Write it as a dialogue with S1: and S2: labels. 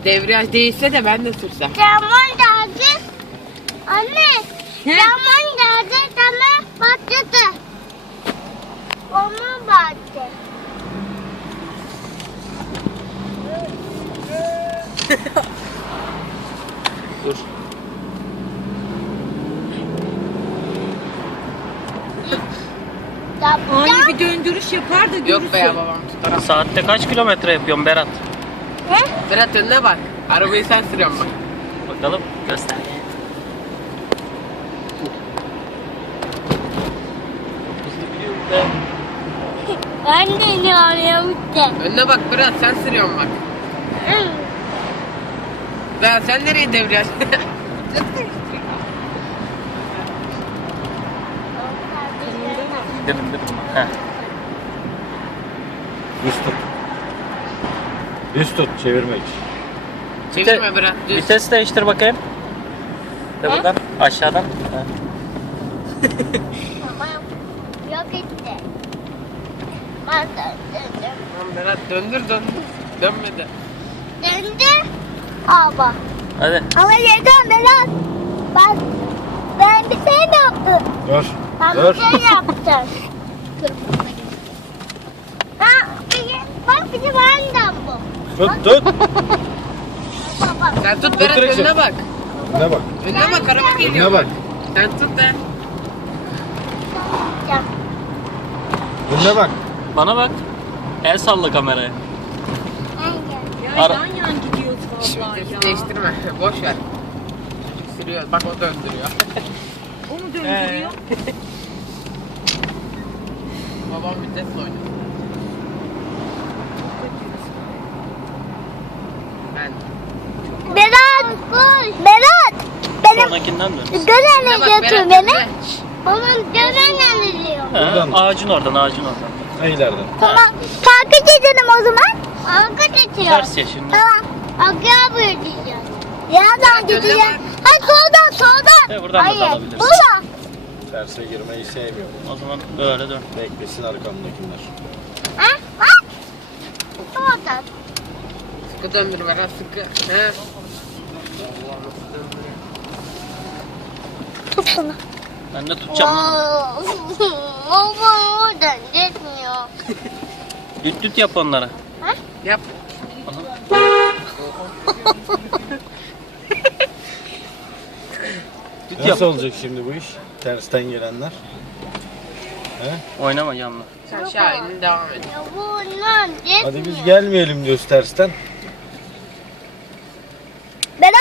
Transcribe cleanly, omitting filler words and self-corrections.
S1: Debriyaj değilse de ben de sürsem.
S2: Zaman geldi. Anne. Zaman geldi. Sana başladı. Onu baktı.
S3: Dur.
S4: Ani bir döndürüş yapar da görürsün.
S1: Yok be ya babam tutar.
S3: Saatte kaç kilometre yapıyorsun Berat?
S1: Berat önüne bak. Arabayı sen sürüyorsun bak.
S3: Bakalım göster. Hızlı gidiyorum be.
S2: Ben de inanıyorum.
S1: Önüne bak Berat sen sürüyorsun bak. Berat sen nereye devriyaj?
S3: Dedim. Heh.
S5: Düz tut. Düz tut çevirmek.
S1: Çevirme Berat düz.
S3: Vites değiştir bakayım. De buradan aşağıdan.
S2: Yok etti. Ben döndüm.
S1: Tamam Berat döndür. Dönmedi.
S2: Döndü. Ama.
S3: Hadi.
S2: Ama yeter Berat. Ben bir şey mi yaptım?
S5: Dur.
S2: Ben
S5: Dur.
S2: bir şey yaptım. Ha, bak bizim annem bu.
S5: Tut.
S2: Baba.
S1: Sen tut Berat
S5: direksiyon.
S1: önüne bak.
S5: Ne bak.
S1: Önüne bak araba geliyor.
S5: Ne bak.
S1: Sen tut be.
S5: Önüne bak.
S3: Bana bak. El salla kameraya.
S4: Ya
S3: Ara-
S4: yan yan gidiyoruz vallahi ya.
S1: Değiştirme. Boş ver. Çocuk sürüyor. Bak o döndürüyor.
S4: O mu döndürüyor?
S1: Babam vitesle oynuyor. Ben.
S2: Berat. Berat. Benim
S3: Sonrakinden dön.
S2: dönene
S1: Bak,
S2: götür
S1: Berat,
S2: beni.
S1: önüne.
S2: Babam dönene diyor.
S5: Buradan.
S3: Ağacın oradan.
S5: Ha ileriden.
S2: Tamam. Takip edelim o zaman. Arka geçiyor.
S3: Ters ya şimdi.
S2: Tamam. Arka buyuracağız. Yandan
S1: Önüne
S2: gideceğiz.
S1: bak.
S2: Hayır soldan.
S3: Buradan da
S2: Hayır.
S3: dalabilirsin.
S2: Buradan.
S5: Terse girmeyi sevmiyorum.
S3: O zaman böyle dön.
S5: Beklesin arkamdakiler.
S2: Ha? Ha? Oradan.
S1: Sıkı döndür Berat sıkı. He. Allah nasıl döndürüyor.
S2: Tut şunu.
S3: Ben de tutacağım lan.
S2: Baba oradan gitmiyor.
S3: Düt yap onlara.
S1: Yap.
S3: Düt
S5: Nasıl
S3: yap.
S5: olacak şimdi bu iş? Tersten gelenler. He?
S3: Oynama yanına.
S1: Sen aşağı in devam et.
S2: Ya bundan gitmiyor.
S5: Hadi biz gelmeyelim diyoruz tersten.